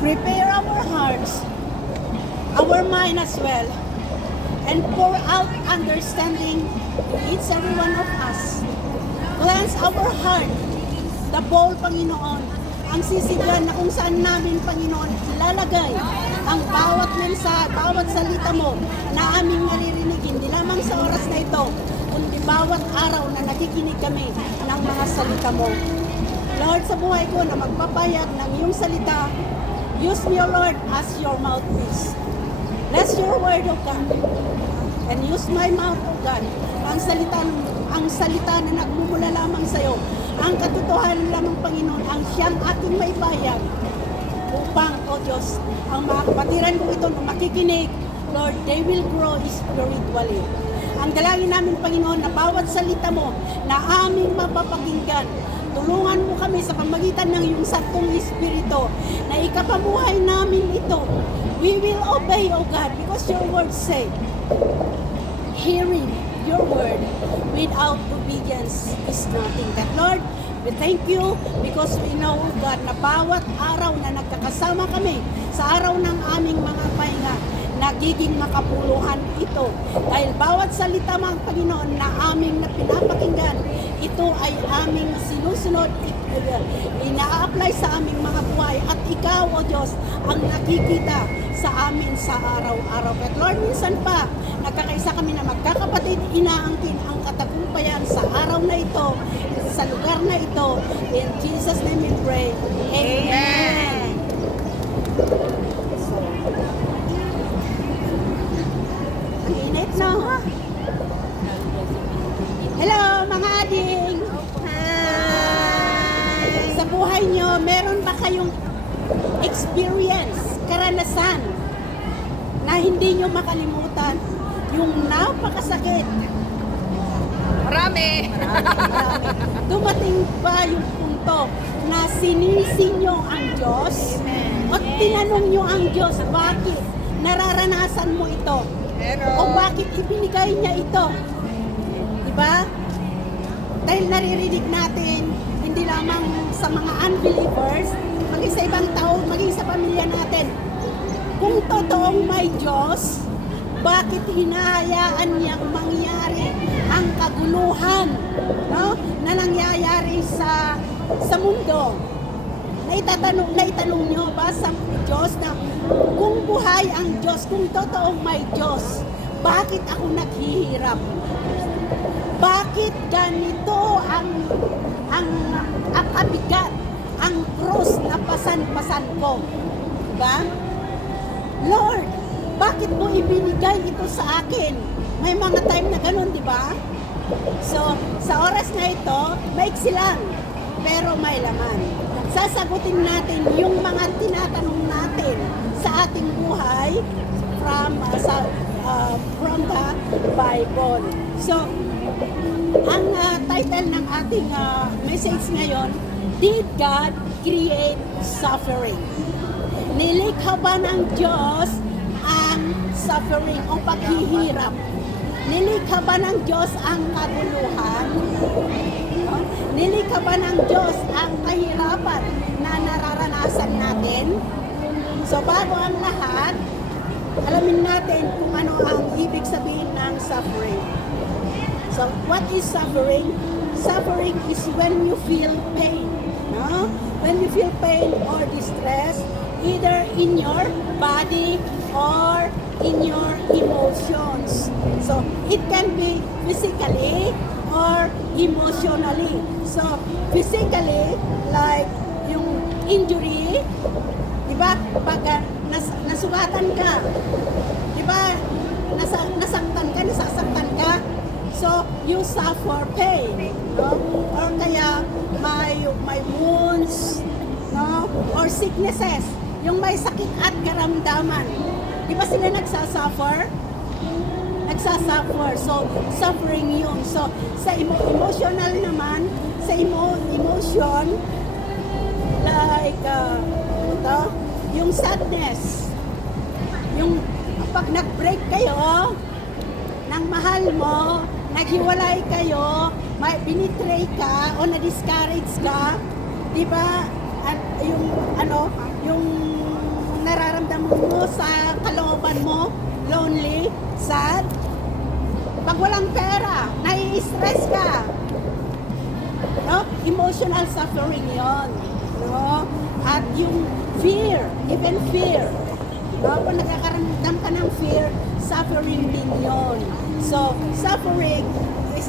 Prepare our hearts, our mind as well, and pour out understanding to each every one of us. Cleanse our heart, the bowl, Panginoon, ang sisigan na kung saan namin, Panginoon, ilalagay ang bawat mensahe, bawat salita mo na aming naririnig, hindi lamang sa oras na ito, kundi bawat araw na nakikinig kami ng mga salita mo. Lord, sa buhay ko na magpapayag ng iyong salita, use me, O Lord, as your mouthpiece. Bless your word, O God, and use my mouth, O God, ang salita na nagmumula lamang sa iyo, ang katotohanan lamang, Panginoon, ang siyang ating may bayag upang, O Diyos, ang mga kapatiran ko ito na makikinig, Lord, they will grow spiritually. Ang dalangin namin, Panginoon, na bawat salita mo na aming mapapakinggan, tulungan mo kami sa pamagitan ng iyong Santong Espiritu na ikapamuhay namin ito. We will obey, O God, because your word say, hearing your word without obedience is nothing. That, Lord, we thank you because we know, O God, na bawat araw na nagkakasama kami sa araw ng aming mga pahinga, nagiging makapuluhan ito. Dahil bawat salita, mga Panginoon, na aming na pinapakinggan, ito ay aming sinusunod, ina-apply sa aming mga buhay. At ikaw, O Diyos, ang nakikita sa amin sa araw-araw. At Lord, minsan pa, nagkakaisa kami na magkakapatid, inaangkin ang katagumpayan sa araw na ito, sa lugar na ito. In Jesus' name we pray. Amen. Ang init, no? Hello, mga ading! Hi! Sa buhay nyo, meron ba kayong experience, karanasan, na hindi nyo makalimutan yung napakasakit? Marami! Dumating ba yung punto na sinisi nyo ang Diyos? Amen. O tinanong nyo ang Diyos, bakit nararanasan mo ito? O bakit ibinigay niya ito? Diba? Dahil naririnig natin, hindi lamang sa mga unbelievers, maging sa ibang tao, maging sa pamilya natin, kung totoong may Diyos, bakit hinahayaan niyang mangyari ang kaguluhan, no, na nangyayari sa mundo? Naitanong niyo ba sa Diyos na kung buhay ang Diyos, kung totoong may Diyos, bakit ako naghihirap? Bakit ganito ang kabigat, ang cross na pasan-pasan ko? Diba? Lord, bakit mo ibinigay ito sa akin? May mga time na ganun, di ba? So, sa oras na ito, maiksi lang, pero may laman. Sasagutin natin yung mga tinatanong natin sa ating buhay from the Bible. So, ang title ng ating message ngayon, Did God Create Suffering? Nilikha ba ng Diyos ang suffering o paghihirap? Nilikha ba ng Diyos ang kaguluhan? Nilikha ba ng Diyos ang kahirapan na nararanasan natin? So bago ang lahat, alamin natin kung ano ang ibig sabihin ng suffering. So what is suffering? Suffering is when you feel pain. No? When you feel pain or distress, either in your body or in your emotions. So, it can be physically or emotionally. So, physically, like yung injury, di ba? Pag nasugatan ka, di ba? Nasasaktan ka, so you suffer pain, no? Or kaya may wounds, no? Or sicknesses, yung may sakit at karamdaman. Di ba sila nagsasuffer? Nagsasuffer. So, suffering yun. So, sa emotional naman, sa emotion, like, yung sadness, yung pag nag-break kayo ng mahal mo, naghiwalay kayo, may binitray ka o na-discourage ka, di ba? At yung nararamdaman mo? Lonely? Sad? Pag walang pera, nai-stress ka. No? Emotional suffering yon, no? At yung fear, even fear. No? Kung nakakaramdam ka ng fear, suffering din yon. So, suffering is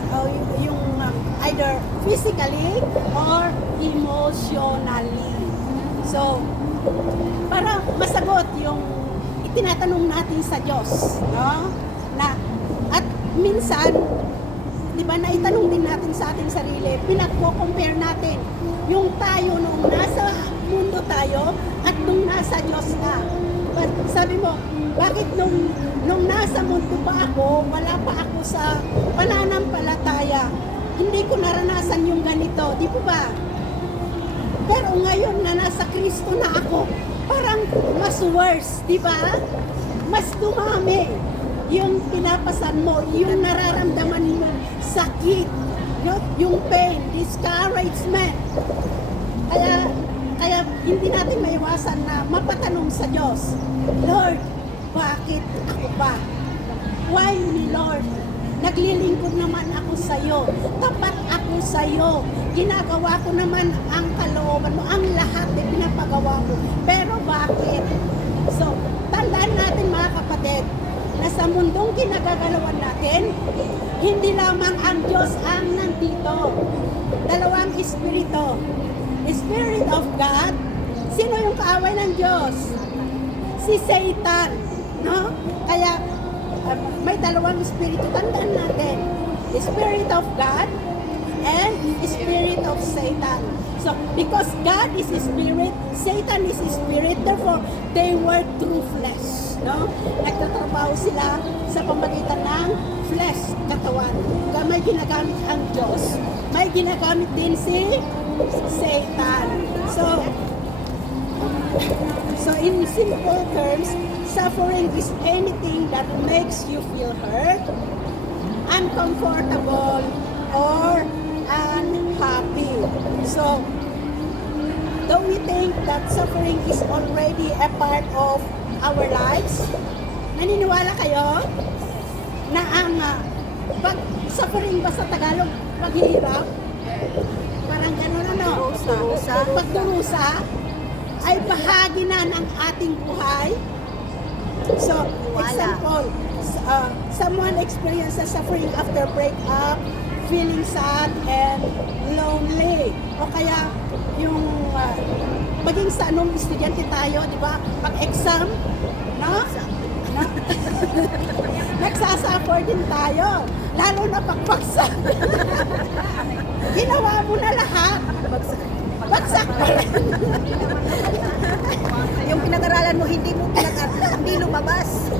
either physically or emotionally. So, para masagot yung itinatanong natin sa Diyos, no? Na, at minsan, di ba, naitanong din natin sa ating sarili, pinagko-compare natin yung tayo nung nasa mundo tayo at nung nasa Diyos na. But sabi mo, bakit nung nasa mundo pa ako, wala pa ako sa pananampalataya, hindi ko naranasan yung ganito, di ba? Pero ngayon na nasa Kristo na ako, parang mas worse, di ba? Mas dumami yung pinapasan mo, yung nararamdaman mo, sakit, yung pain, discouragement. Kaya hindi natin maiwasan na mapatanong sa Diyos, Lord, bakit ako ba? Why me, Lord? Naglilingkod naman ako sa iyo. Tapat ako sa iyo. Ginagawa ko naman ang kalooban mo, ang lahat ay pinapagawa ko. Pero bakit? So, tandaan natin mga kapatid, na sa mundong kinagagalawan natin, hindi lamang ang Diyos ang nandito. Dalawang espiritu. Spirit of God. Sino yung kaaway ng Diyos? Si Satan. No? Kaya, may dalawang espiritu. Tandaan natin. Spirit of God and Spirit of Satan. So, because God is Spirit, Satan is Spirit, therefore, they were true flesh. No? Nagtatrabaho sila sa pamagitan ng flesh, katawan. Kaya may ginagamit ang Diyos, may ginagamit din si Satan. So in simple terms, suffering is anything that makes you feel hurt, uncomfortable, or unhappy. So, don't we think that suffering is already a part of our lives? Naniniwala kayo na ang pag suffering ba sa Tagalog, paghihirap? Parang gano'n pagdurusa ay bahagi na ng ating buhay. So, example, someone experiences suffering after breakup, feeling sad and lonely. O kaya, yung maging sa anong estudyante tayo, di ba? Pag-exam, no? Nagsasuffer din tayo. Lalo na pag-bagsak. Ginawa mo na lahat. Bagsak pa rin. Yung pinag-aralan mo, hindi lumabas.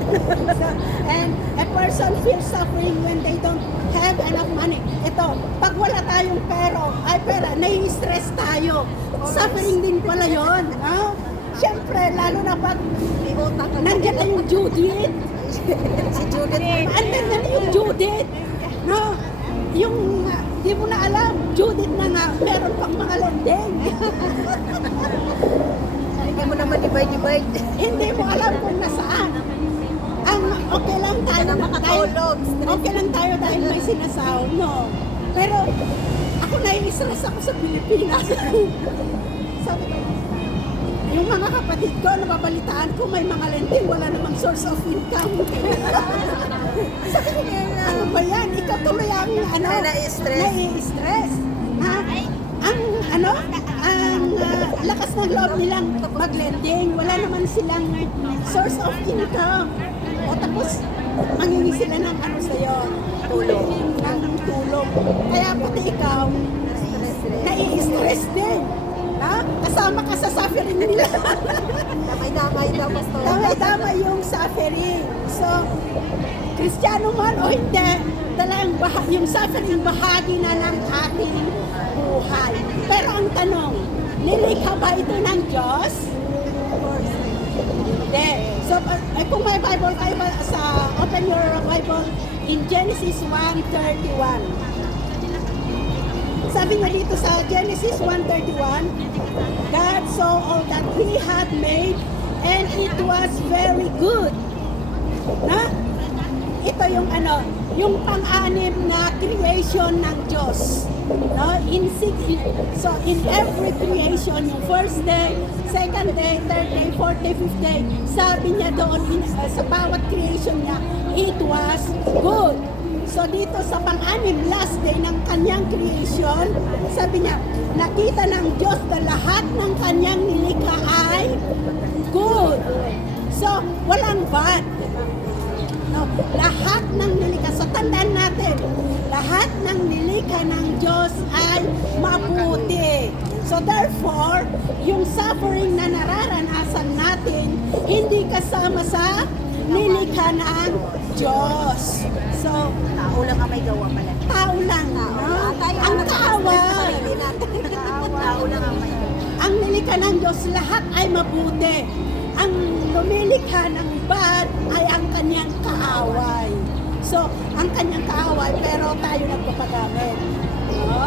And a person feels suffering when they don't have enough money. Ito, pag wala tayong pera, nai-stress tayo. Suffering din pala yun. No? Siyempre, lalo na pag nandiyan na yung Judith. Si Judith. Andan na yung Judith. No? Yung, di mo na alam, Judith na nga, meron pang mga lending. Hindi mo naman divide. Hindi mo alam kung nasaan. Ang okay lang tayo na makatulog. Okay lang tayo dahil may sinasahod, no? Pero ako nai-stress ako sa Pilipinas. Sabi ko, yung mga kapatid ko, nababalitaan ko, may mga lending, wala namang source of income. Sabi ko, ano ba yan? Ikaw tuloy ang nai-stress. Ha? Ang lakas ng loob nilang mag-lending, wala naman silang source of income. O tapos, mangingi sila ng sa'yo, tulong. Ng tulong. Kaya pati ikaw, nai-stress din. Ha? Kasama ka sa suffering nila. Damay-damay daw, pastor. Damay-damay yung suffering. So, Kristiyano man o hindi, talagang yung suffering bahagi na ng ating buhay. Pero ang tanong, nilikha ba ito ng Diyos? Hindi. So, kung may Bible kayo, open your Bible in Genesis 1:31. Sabi nga dito sa Genesis 1:31, God saw all that He had made and it was very good. na ito yung yung pang-anim na creation ng Diyos. No? So in every creation, yung first day, second day, third day, fourth day, fifth day, sabi niya doon sa bawat creation niya, it was good. So dito sa pang-anim, last day ng kanyang creation, sabi niya, nakita ng Diyos na lahat ng kanyang nilikha ay good. So, walang bad. No, lahat ng nilikha, so tandaan natin, lahat ng nilikha ng Diyos ay mabuti. So therefore, yung suffering na nararanasan natin, hindi kasama sa nilikha ng Diyos. So, Tao lang ang may gawa pala. tao lang, no? Ang kaaway. Tao lang ang may gawa. Ang nilikha ng Diyos, lahat ay mabuti. Ang lumilikha ng bad ay ang kanyang kaaway. So, ang kanyang kaaway, pero tayo nagpapagamit. No?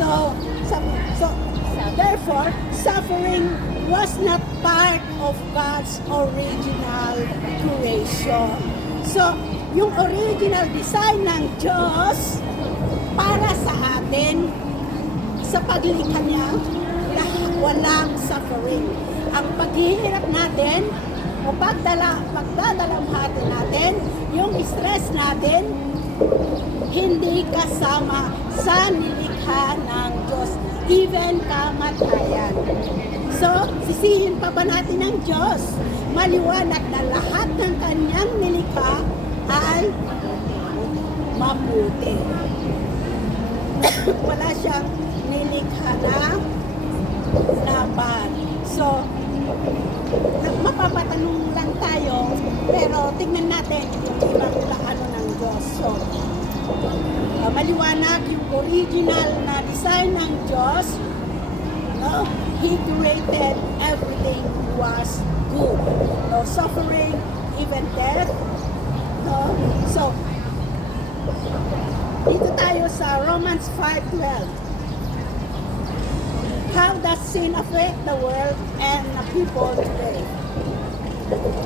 So, therefore, suffering was not part of God's original creation. So, yung original design ng Diyos para sa atin, sa paglikha niya, walang suffering. Ang paghihirap natin, o pagdadalamhati natin, yung stress natin, hindi kasama sa nilikha ng Diyos, even kamatayan. So, sisihin pa ba natin ng Diyos? Maliwanag na lahat ng kanyang nilikha ay mabuti. Wala siyang nilikha na bad. So, mapapatanong lang tayo, pero tingnan natin yung ibang plano ng Diyos. So, maliwanag yung original na design ng Diyos. No? He created everything was good. No suffering, even death. No? So, dito tayo sa Romans 5:12. How does sin affect the world and the people today?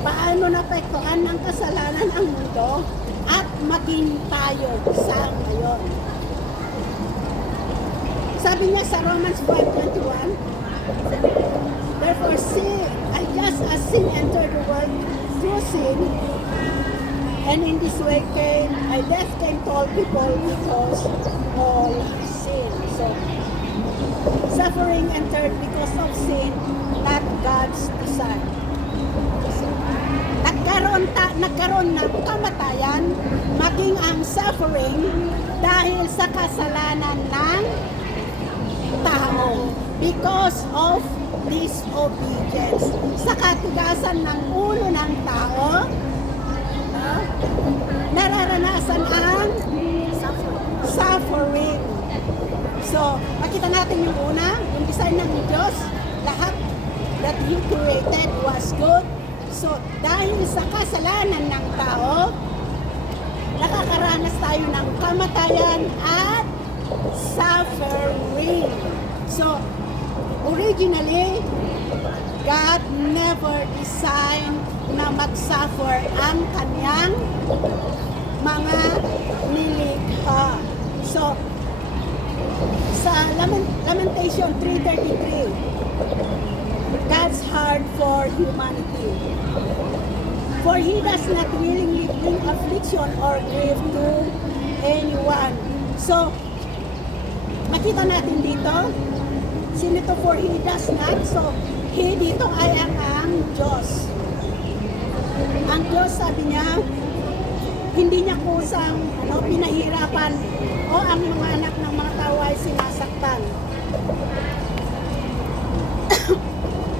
Paano napektuhan ng kasalanan ang mundo at maging tayo sa ngayon? Sabi niya sa Romans 5:21, therefore just as sin entered the world through sin, and in this way death came to all people because all sin. So, suffering entered because of sin, not God's design. Nagkaroon ng kamatayan, maging ang suffering dahil sa kasalanan ng tao because of disobedience. Sa katigasan ng ulo ng tao, nararanasan ang suffering. So, makita natin yung una, yung design ng Diyos, lahat that He created was good. So, dahil sa kasalanan ng tao, nakakaranas tayo ng kamatayan at suffering. So, originally, God never designed na mag-suffer ang kanyang mga nilikha. So, sa Lamentation 3:33, God's heart for humanity. For He does not willingly bring affliction or grief to anyone. So, makita natin dito, sino ito for He does not? So, He dito ay ang Diyos. Ang Diyos, sabi niya, hindi niya kusang pinahirapan o ang mga anak ng mga tao ay sinasaktan.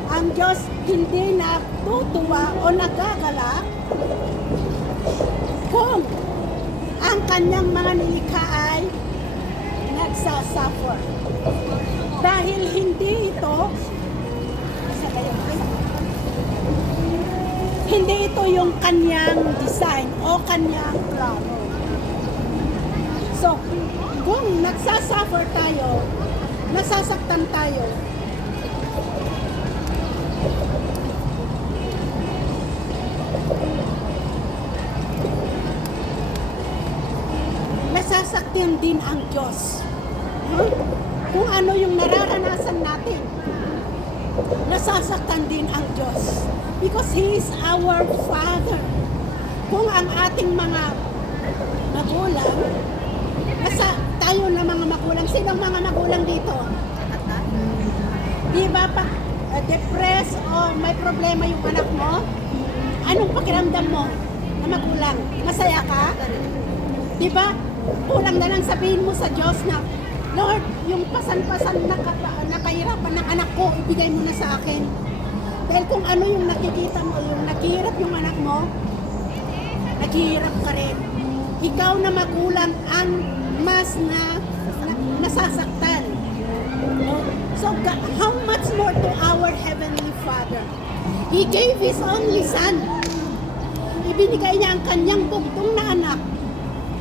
Ang Diyos hindi natutuwa o nagagalak kung ang kanyang mga nilikha ay nagsasuffer. Dahil hindi ito yung kanyang design o kanyang plano. So, kung nagsasuffer tayo, nasasaktan tayo, nasasaktan din ang Diyos. Huh? Kung ano yung nararanasan natin, nasasaktan din ang Diyos. Because He is our Father. Kung ang ating mga magulang, tayo na mga magulang, sinong mga magulang dito? Di ba pag depressed o may problema yung anak mo, anong pakiramdam mo na magulang? Masaya ka? Di ba? Kulang na lang sabihin mo sa Diyos na, Lord, yung pasan-pasan na kahirapan ng anak ko, ibigay mo na sa akin. Dahil kung ano yung nakikita mo, yung naghihirap yung anak mo, naghihirap ka rin. Ikaw na magulang ang mas nasasaktan. So, how much more to our Heavenly Father? He gave His only Son. Ibinigay niya ang kanyang bugtong na anak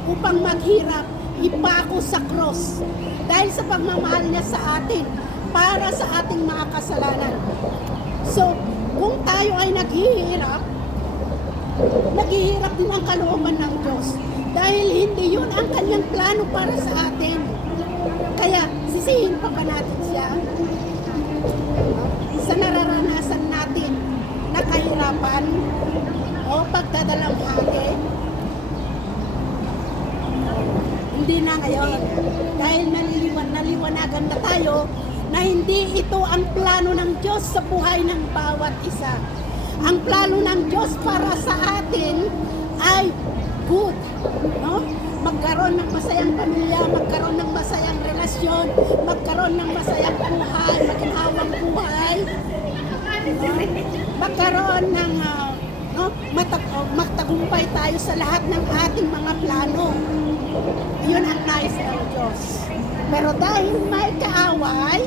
upang maghirap, ipako sa cross. Dahil sa pagmamahal niya sa atin, para sa ating mga kasalanan. So, kung tayo ay naghihirap din ang kalooban ng Diyos. Dahil hindi yun ang kanyang plano para sa atin. Kaya, sisihin pa ba natin siya? Sa nararanasan natin na kahirapan o pagdadalamhati? Hindi na ngayon. Dahil naliwanagan na tayo na hindi ito ang plano ng Diyos sa buhay ng bawat isa. Ang plano ng Diyos para sa atin ay good. No? Magkaroon ng masayang pamilya, magkaroon ng masayang relasyon, magkaroon ng masayang buhay, maginhawang buhay. No? Magkaroon ng magtagumpay tayo sa lahat ng ating mga plano. Yun ang nais ng Diyos. Pero dahil may kaaway,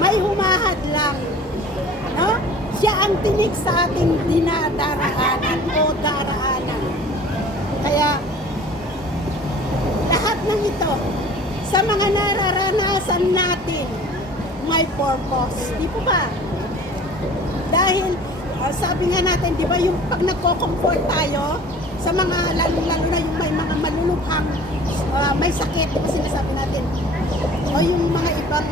may humahad lang. No? Siya ang tinig sa ating dinadaraanan o daraanan. Kaya, lahat ng ito, sa mga nararanasan natin, may purpose. Di po ba? Dahil, sabi nga natin, di ba, yung pag nagko-comfort tayo, sa mga, lalo na yung may mga malulubhang, may sakit, o sinasabi natin, o yung mga ibang,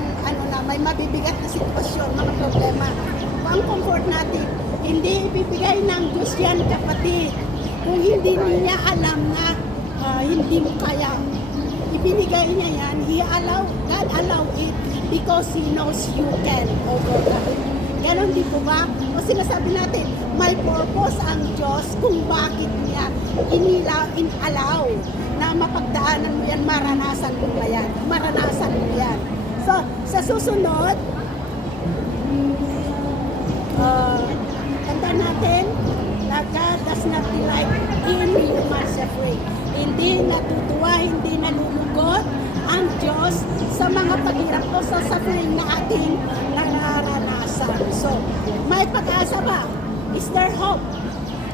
may mabibigat na sitwasyon, mga problema. Ang comfort natin, hindi ibibigay ng Diyos yan, kapatid. Kung hindi niya alam na hindi mo kaya, ibinigay niya yan, God allow it because He knows you can overcome. Ganon din po ba? O sinasabi natin, may purpose ang Diyos kung bakit niya inalaw na mapagdaanan mo yan, maranasan mo yan. So, sa susunod, tandaan natin na God does not delight in human suffering. Hindi natutuwa, hindi nalulungkot ang Diyos sa mga paghirap o sa suffering na ating nararanasan. So, may pag-asa ba? Is there hope?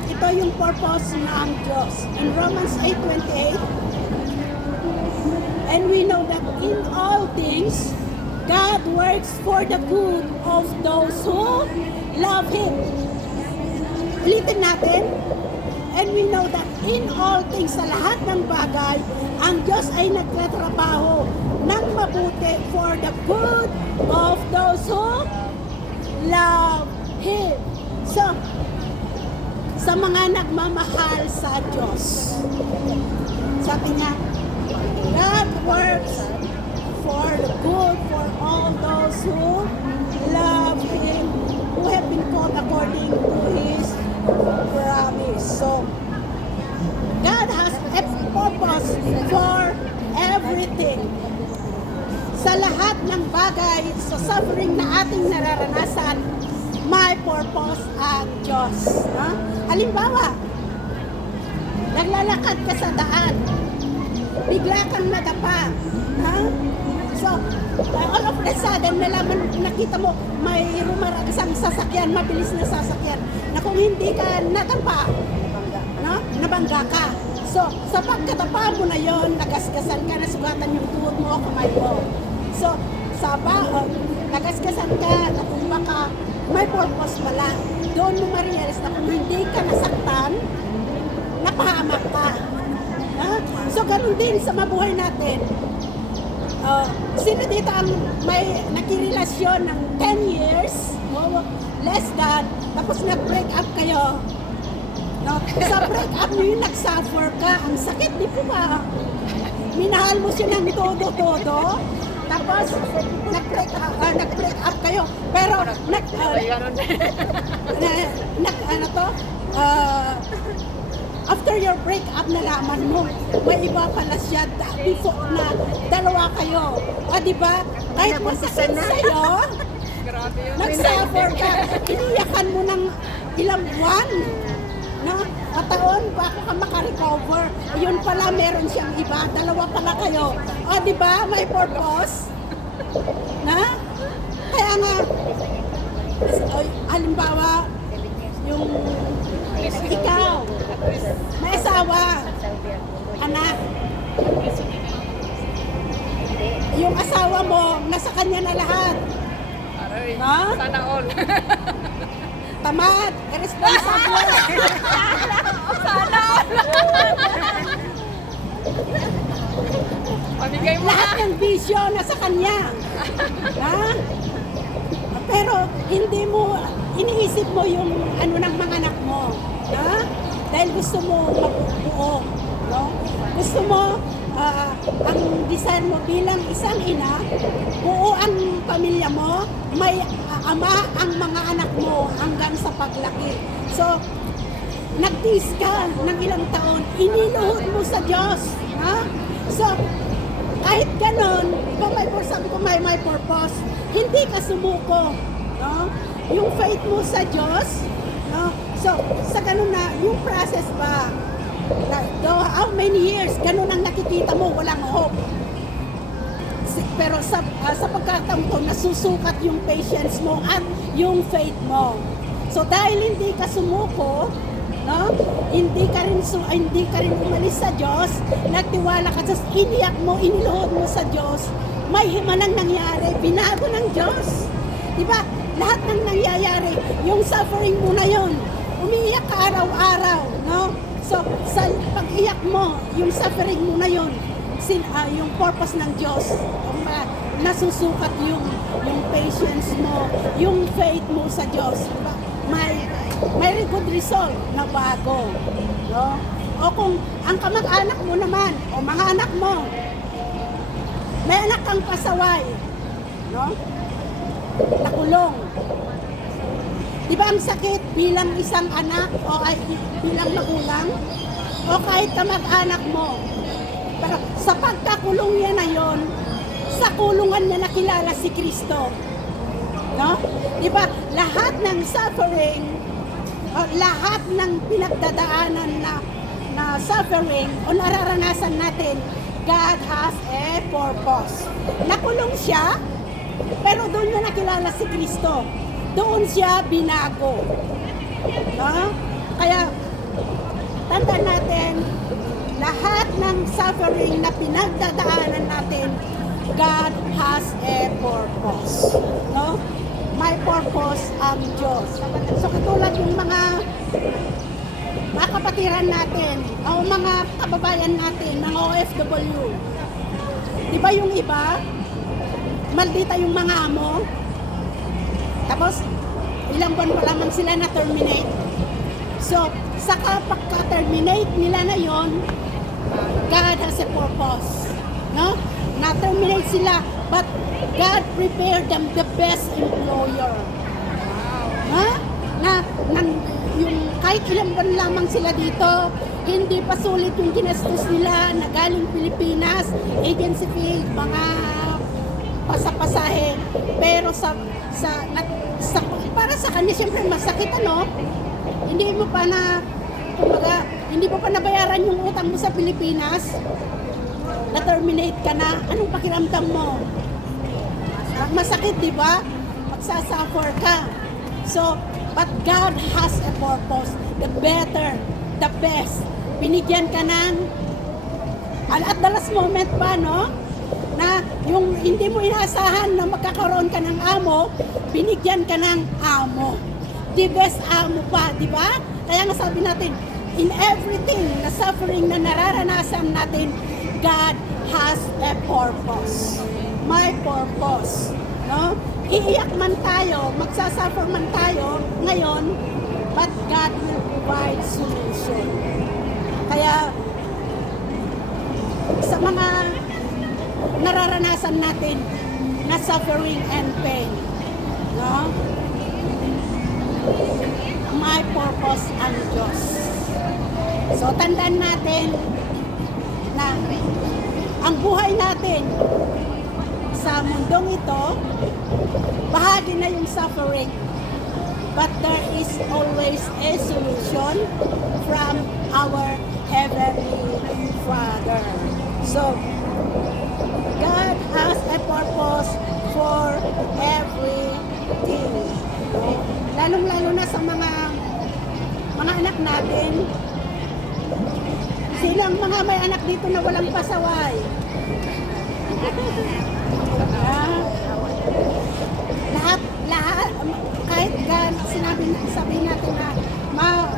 Ito yung purpose ng Diyos. In Romans 8:28, and we know that in all things, God works for the good of those who love Him. Ulitin natin. And we know that in all things, sa lahat ng bagay, ang Diyos ay nagtatrabaho ng mabuti for the good of those who love Him. So, sa mga nagmamahal sa Diyos, sabi niya, God works for the good for all those who love Him, who have been called according to His promise. So, God has a purpose for everything. Sa lahat ng bagay, sa suffering na ating nararanasan, may purpose ang Diyos. Halimbawa, naglalakad ka sa daan, bigla kang nadapa. So, all of a sudden, nakita mo, may rumaragasang sasakyan, mabilis na sasakyan, na kung hindi ka nadapa, nabangga ka. So, sa pagkatapa mo na yon, nagasgasan ka, nasugatan yung tuhod mo, kamay mo. So, nagasgasan ka, natumba ka, may purpose pala. Doon mo ma-realize na kung hindi ka nasaktan, napahamak ka. So, ganun din sa mabuhay natin. Sino dito ang may nakirelasyon ng 10 years, o less than, tapos nag-break up kayo? No? Sa break up nyo yung nag-suffer ka, ang sakit, di po ba? Minahal mo siya ng todo-todo, tapos nag-break up kayo, pero after your breakup nalaman mo, may iba pala siya before na dalawa kayo. O di ba? Kahit masakit sa'yo, nag-suffer ka, iniyakan mo ng ilang buwan, no? At taon, bago ka makarecover, yun pala meron siyang iba, dalawa pala kayo. O di ba? May purpose. Na? Kaya nga, halimbawa, yung ikaw, may asawa, anak, yung asawa mo, nasa kanya na lahat. Ha? Sana all. Tamad, irresponsible. Sana all. Pamigay mo Lahat ng bisyo nasa kanya. Ha? Pero hindi mo, iniisip mo yung ano ng mga anak mo. Ha? Dahil gusto mo mabuo. No? Gusto mo, ang desire mo bilang isang ina, buo ang pamilya mo, may ama ang mga anak mo hanggang sa paglaki. So, nagtiis ka ng ilang taon, iniluhod mo sa Diyos. Ha? So, kahit ganon, sabi ko may purpose, hindi ka sumuko. No? Yung faith mo sa Diyos, no? So, sa ganon na, yung process ba, how many years, ganon ang nakikita mo, walang hope. Pero sa pagkataon ko, nasusukat yung patience mo at yung faith mo. So, dahil hindi ka sumuko, no? Hindi ka rin umalis sa Diyos, nagtiwala ka, just iniyak mo, iniluhod mo sa Diyos, may himalang nangyari, binago ng Diyos. Diba? Lahat ng nangyayari, yung suffering mo na yon, umiiyak ka araw-araw, no? So, sa pag-iyak mo, yung suffering mo na yon, yung purpose ng Diyos, nasusukat yung patience mo, yung faith mo sa Diyos. Diba? May good result na bago. No? O kung ang kamag-anak mo naman, o mga anak mo, may anak kang pasaway, no? Nakulong. Di ba ang sakit bilang isang anak o bilang magulang? O kahit kamag-anak mo, pero sa pagkakulong niya na yon, sa kulungan niya nakilala si Kristo. No? Di ba? Lahat ng suffering, lahat ng pinagdadaanan na suffering o nararanasan natin, God has a purpose. Nakulong siya, pero doon niya nakilala si Kristo. Doon siya binago. No? Kaya, tandaan natin, lahat ng suffering na pinagdadaanan natin, God has a purpose. No? May purpose ang Diyos. So katulad yung mga kapatiran natin, o mga kababayan natin, mga OFW. Di ba yung iba, maldita yung mga amo, tapos ilang buwan pa lamang sila na-terminate. So, sa pagka-terminate nila na yon, God has a purpose. No? Na-terminate sila, but God prepared them the best employer. Ha? Yung kahit ilang buwan lamang sila dito, hindi pa sulit yung ginastos nila na galing Pilipinas, agency fee, mga pasapasahe. Pero para sa kanya, siyempre masakit, ano? Hindi mo pa nabayaran yung utang mo sa Pilipinas, na-terminate ka na, anong pakiramdam mo? Masakit, di ba? Magsasuffer ka. So, but God has a purpose. The better, the best. Binigyan ka ng, at the last moment pa, no? Na yung hindi mo inaasahan na magkakaroon ka ng amo, binigyan ka ng amo. The best amo pa, di ba? Kaya nga sabi natin, in everything na suffering na nararanasan natin, God has a purpose. My purpose. No? Iiyak man tayo, magsasuffer man tayo ngayon, but God will provide solution. Kaya, sa mga nararanasan natin na suffering and pain, no? My purpose ang Diyos. So, tandaan natin na ang buhay natin sa mundong ito, bahagi na yung suffering. But there is always a solution from our Heavenly Father. So, God has a purpose for everything. Lalong-lalo na sa mga anak natin. Silang mga may anak dito na walang pasaway. Lahat, kahit sabihin natin na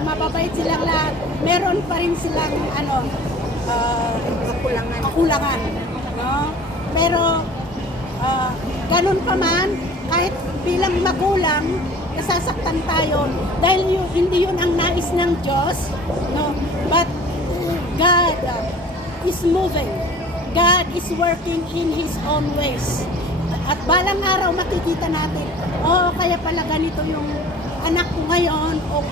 mababait silang lahat, meron pa rin silang kakulangan. No? Pero ganun pa man, kahit bilang magulang, nasasaktan tayo dahil hindi yun ang nais ng Diyos, no? But God is moving. God is working in His own ways. At balang araw makikita natin, kaya pala ganito yung anak ko ngayon, o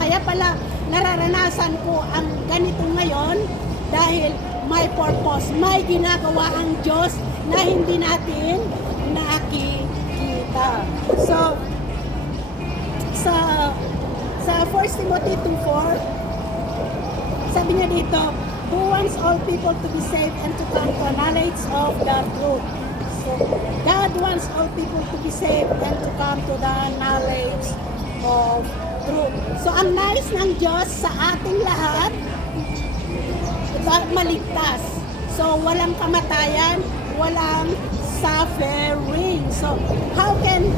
kaya pala nararanasan ko ang ganito ngayon dahil may purpose, may ginagawa ang Diyos na hindi natin nakikita. So, sa 1 Timothy 2:4, sabi niya dito, who wants all people to be saved and to come to a knowledge of the truth. So, God wants all people to be saved and to come to the knowledge of truth. So, ang nais ng Diyos sa ating lahat, maligtas. So, walang kamatayan, walang suffering. So, how can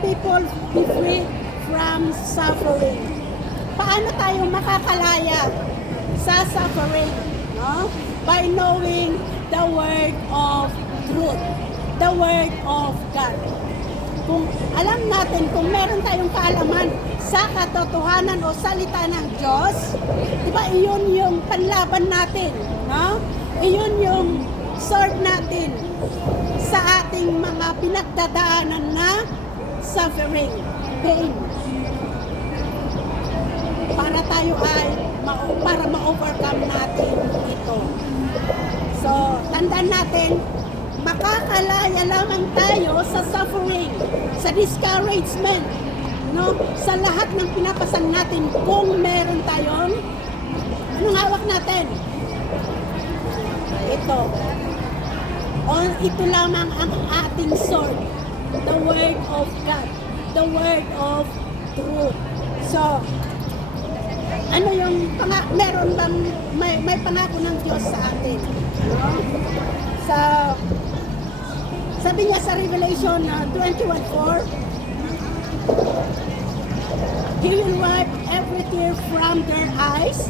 people be free from suffering? Paano tayo makakalaya sa suffering? No? By knowing the word of truth, the word of God. Kung alam natin, kung meron tayong kaalaman sa katotohanan o salita ng Diyos, di ba iyon yung panlaban natin, no? Iyon yung sword natin sa ating mga pinagdadaanan na suffering, pain. Para ma-overcome natin ito. So, tandaan natin, makakalaya lamang tayo sa suffering, sa discouragement, no? Sa lahat ng pinapasan natin kung meron tayong anong hawak natin? Ito. Ito lamang ang ating sword, the word of God, the word of truth. So, ano yung meron bang may pangako ng Diyos sa atin, no? Sabi niya sa Revelation 21:4, He will wipe every tear from their eyes.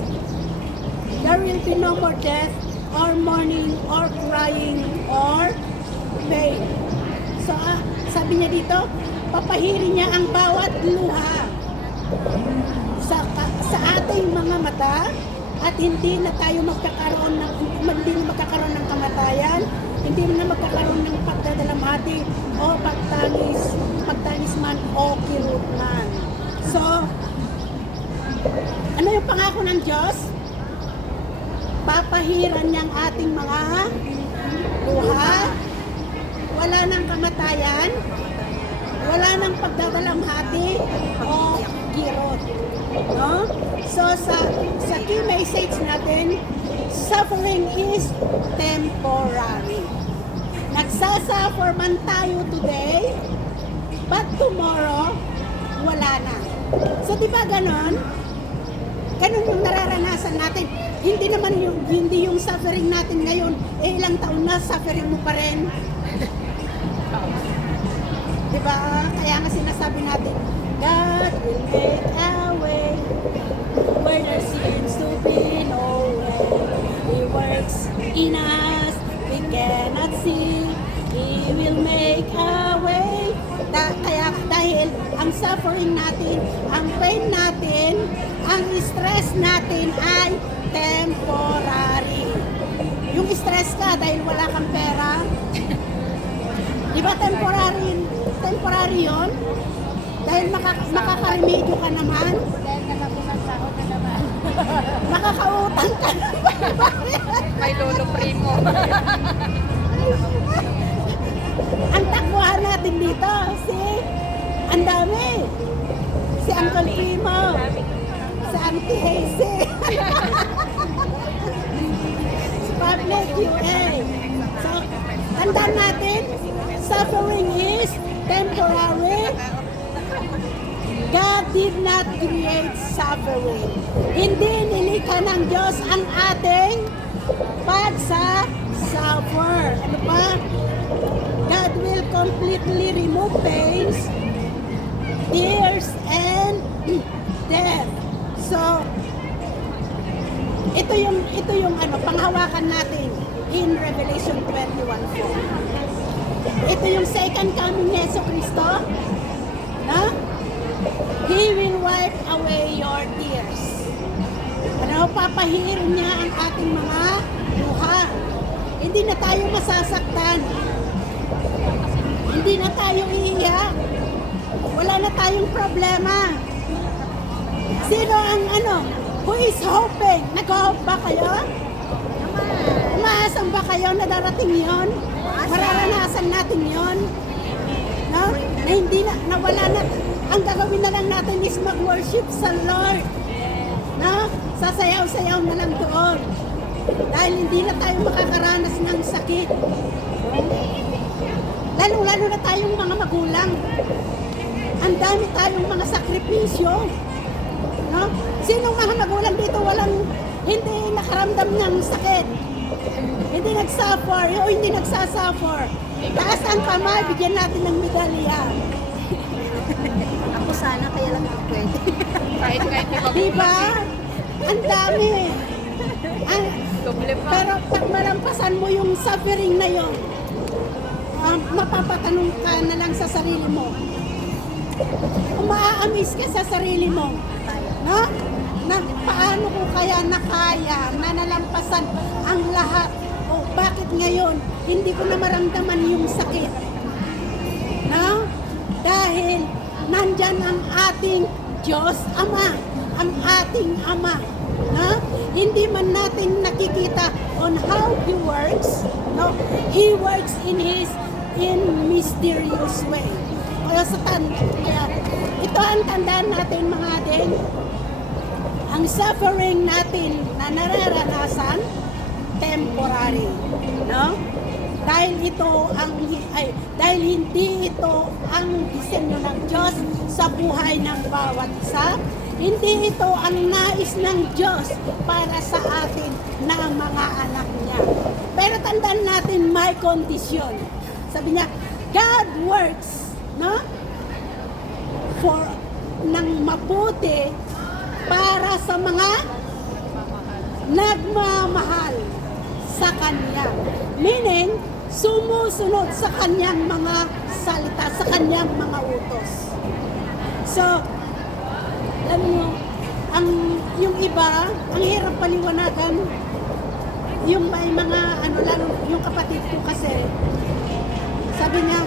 There will be no more death, or mourning, or crying, or pain. So, sabi niya dito, papahirin niya ang bawat luha sa ating mga mata, at hindi na magkakaroon ng kamatayan, hindi na magkakaroon ng pagdadalamhati o pagtanis man o kirot man. So, ano yung pangako ng Diyos? Papahiran niyang ating mga luha, wala nang kamatayan, wala nang pagdadalamhati o kirot. No? So, sa key message natin, suffering is temporary. Nagsasuffer man tayo today, but tomorrow, wala na. So, di ba ganon? Ganon yung nararanasan natin. Hindi yung suffering natin ngayon, ilang taon na, suffering mo pa rin. Di ba? Kaya nga sinasabi natin, God will make a way where suffering natin, ang pain natin, ang stress natin ay temporary. Yung stress ka dahil wala kang pera, di ba temporary yun? Dahil makakaremedyo ka naman, Dahil nakapunang sahod na naman. makakautang ka naman. May lolo primo. Ang takbuhan natin dito, ang dami. Si Uncle Primo, si Auntie Hazy, si Public UA. So, tandaan natin, suffering is temporary. God did not create suffering. Hindi nilikha ng Diyos ang ating pagsa-suffer. Ano pa? God will completely remove pains, tears, and death. So, ito yung panghawakan natin in Revelation 21:4. Ito yung second coming ni Yesu Cristo. No? He will wipe away your tears. Ano, papahirin niya ang ating mga luha. Hindi na tayo masasaktan. Hindi na tayo iiyak. Wala na tayong problema. Sino ang who is hoping? Nag-hope ba kayo? Umaasan ba kayo na darating yon? Mararanasan natin yon? No? Na hindi na wala na. Ang gagawin na lang natin is mag-worship sa Lord. No? Sasayaw-sayaw na lang doon. Dahil hindi na tayo makakaranas ng sakit. Lalo-lalo na tayong mga magulang. Ang dami tayong mga sakripisyo. No? Sinong mga magulang dito hindi nakaramdam ng sakit? Hindi nagsuffer o hindi nagsasuffer? Taas ang kamay, bigyan natin ng medalya. Ako sana, kaya lang ako pwede. Kahit di ba? Diba? Ang dami. Doble pa. Pero pag malampasan mo yung suffering na yon, mapapatanong ka na lang sa sarili mo. Umaamis ka sa sarili mo. No? Na paano ko kaya nakaya na nalampasan ang lahat? O bakit ngayon hindi ko na maramdaman yung sakit? No? Dahil nandyan ang ating Diyos Ama, ang ating Ama. No? Hindi man natin nakikita on how He works. No? He works in mysterious way. Kaya ito ang tandaan natin mga atin. Ang suffering natin na nararanasan, temporary. No? Dahil dahil hindi ito ang disenyo ng Diyos sa buhay ng bawat isa. Hindi ito ang nais ng Diyos para sa atin na mga anak niya. Pero tandaan natin may kondisyon. Sabi niya, God works, no? For ng mabuti para sa mga nagmamahal sa Kanya. Meaning, sumusunod sa Kanyang mga salita, sa Kanyang mga utos. So, alam mo, yung iba, ang hirap paliwanagan. Yung may mga, lalo, yung kapatid ko kasi, sabi niya,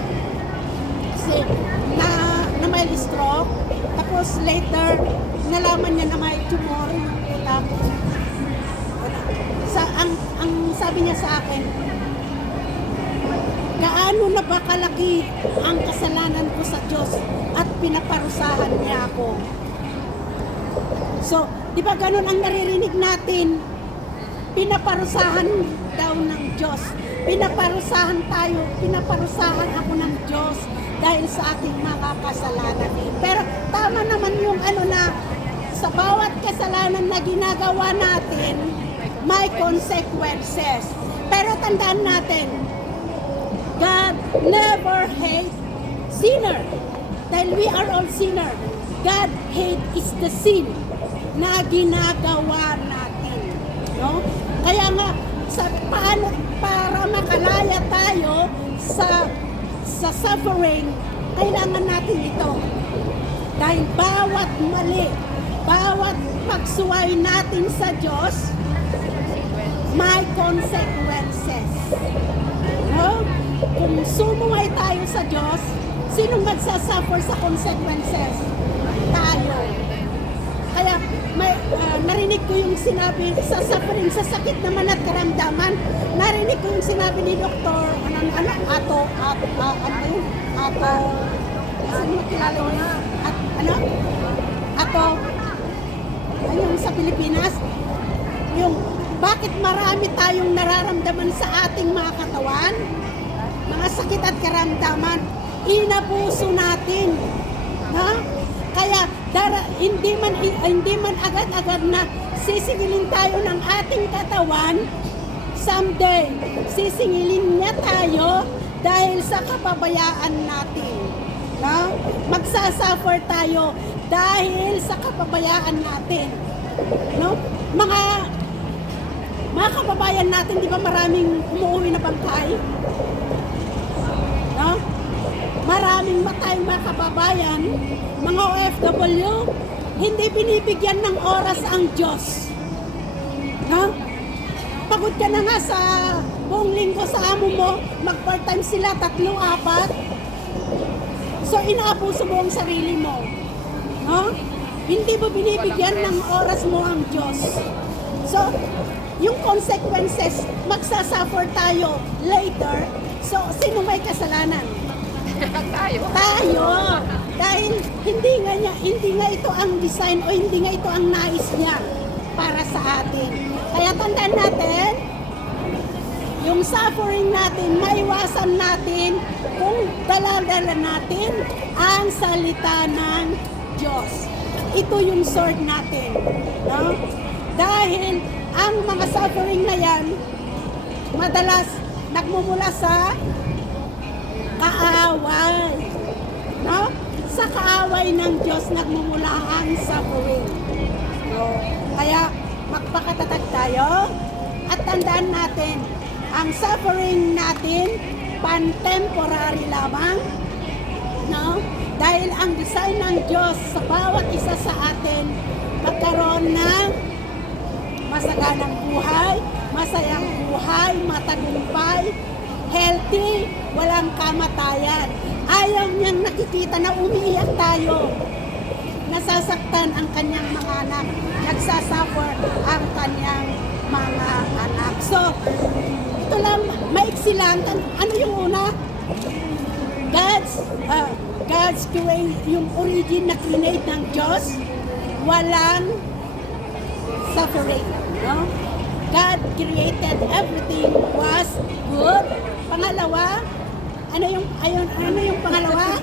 kasi, na may stroke, tapos later, nalaman niya na may tumor yung utak. Ang sabi niya sa akin, gaano na ba kalaki ang kasalanan ko sa Diyos at pinaparusahan niya ako. So, di ba ganun ang naririnig natin? Pinaparusahan daw ng Diyos. Pinaparusahan tayo, pinaparusahan ako ng Diyos dahil sa ating mga kasalanan. Pero tama naman yung na sa bawat kasalanan na ginagawa natin, may consequences. Pero tandaan natin, God never hates sinner. Dahil we are all sinner. God hate is the sin na ginagawa natin. No? Kaya nga, para makalaya tayo sa suffering, kailangan natin ito. Dahil bawat mali, bawat pagsuway natin sa Diyos, may consequences. No? Kung sumuway tayo sa Diyos, sinong magsasuffer sa consequences? Tayo. Kaya narinig ko yung sinabi sa suffering, sa sakit naman at karamdaman, narinig ko yung sinabi ni Dr. Saan mo kilala niya? Ayun sa Pilipinas, yung bakit marami tayong nararamdaman sa ating mga katawan, mga sakit at karamdaman, inabuso natin. Ha? Kaya hindi man agad-agad na sisingilin tayo ng ating katawan, someday sisingilin niya tayo dahil sa kapabayaan natin. No? Magsasuffer tayo dahil sa kapabayaan natin. No? Mga kababayan natin, di ba maraming umuwi na bangkay? No? Maraming matay mga kababayan, mga OFW, hindi binibigyan ng oras ang Diyos. No? Pagod ka na nga sa buong linggo sa amo mo, mag-part-time sila, 3-4. So, inaabuso mo ang sarili mo. No? Hindi mo binibigyan ng oras mo ang Diyos. So, yung consequences, magsasuffer tayo later. So, sino may kasalanan? Tayo. Tayo. Dahil hindi nga ito ang design o hindi nga ito ang nais niya para sa atin. Kaya tandaan natin, yung suffering natin, maiwasan natin kung dala-dala natin ang salita ng Diyos. Ito yung sword natin. No? Dahil ang mga suffering na yan, madalas nagmumula sa kaaway. No? Sa kaaway ng Diyos nagmumula ang suffering. No? Kaya magpakatatag tayo at tandaan natin, ang suffering natin pan-temporary lamang. No? Dahil ang design ng Diyos sa bawat isa sa atin magkaroon ng masaganang buhay, masayang buhay, matagumpay, healthy, walang kamatayan. Ayaw niyang nakikita na umiiyak tayo. Nasasaktan ang kanyang mga anak. Nagsasuffer ang kanyang mga anak. So, ito lang, maiksi lang. Ano yung una? God's create, yung origin na create ng Diyos, walang suffering. No? God created everything was good. Pangalawa, ano yung pangalawa?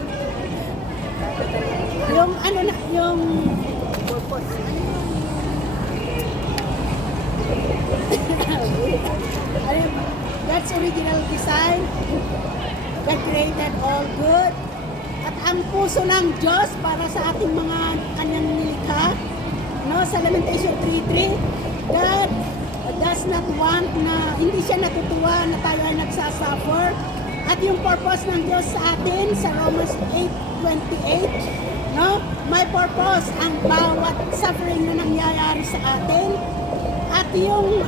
God's original design, God created all good. At ang puso ng Diyos para sa ating mga kanyang nilikha, no, sa Lamentation 3:3, God does not want na, hindi siya natutuwa na tayo ay nagsasuffer. At yung purpose ng Diyos sa atin sa Romans 8:28, no, may purpose ang bawat suffering na nangyayari sa atin. At yung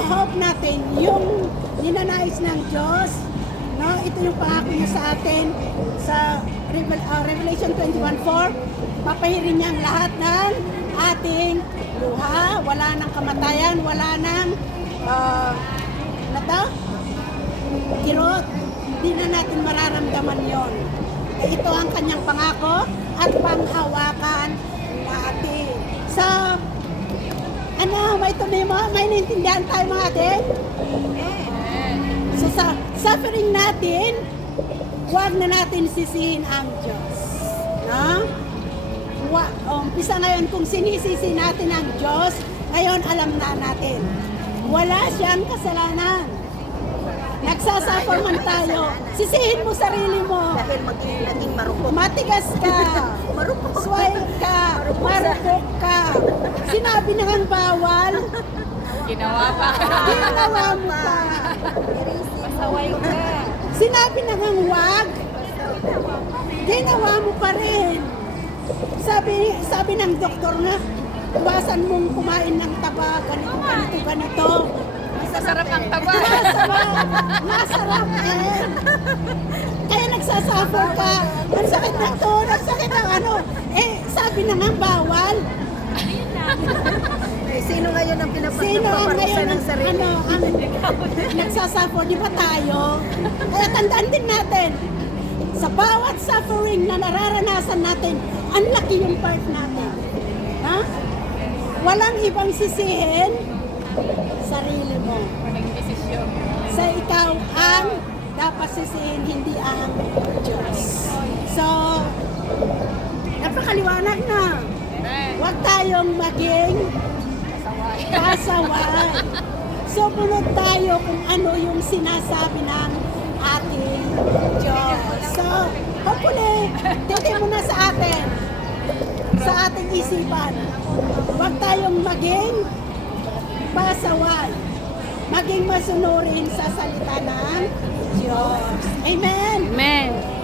hope natin, yung ninanais ng Diyos, no, ito yung pangako niya sa atin sa Revelation 21:4, papahirin niya ang lahat ng ating luha, wala nang kamatayan, wala nang kirot, hindi na natin mararamdaman yon. Ito ang kanyang pangako at panghawakan natin. So, may tumimo, may naintindihan tayo mga atin? So, sa suffering natin, huwag na natin sisihin ang Diyos. No? Umpisa ngayon, kung sinisisi natin ang Diyos, ngayon alam na natin, wala siyang kasalanan. Nagsasuffer man tayo, sisihin mo sarili mo. Dahil naging marupok. Matigas ka, sway ka, marupok ka. Sinabi na ngang bawal, Ginawa pa. ginawa mo pa. Masaway ka. Sinabi na ngang wag, ginawa mo pa rin. Sabi ng doktor nga, iwasan mong kumain ng taba, ganito. Masarap ang taba. Masarap eh. Kaya nagsasuffer ka. Ang sakit ng tuhod, ang sakit ng ano. Eh, sabi na nga, bawal. Eh, sino ngayon ang Sino ang ngayon ng sarili? ang nagsasuffer, di ba tayo? Kaya tandaan din natin, sa bawat suffering na nararanasan natin, ang laki yung part natin. Ha? Walang ibang sisihin, sarili mo. Nagdesisyon. Sa ikaw ang dapat sisihin, hindi ang Diyos. So, napakaliwanag na. Huwag tayong maging pasaway. Sumunod tayo kung ano yung sinasabi ng ating Diyos. So, hopefully, tingin mo na sa atin, sa ating isipan. Huwag tayong maging pasaway. Maging masunurin sa salita ng Diyos. Amen? Amen.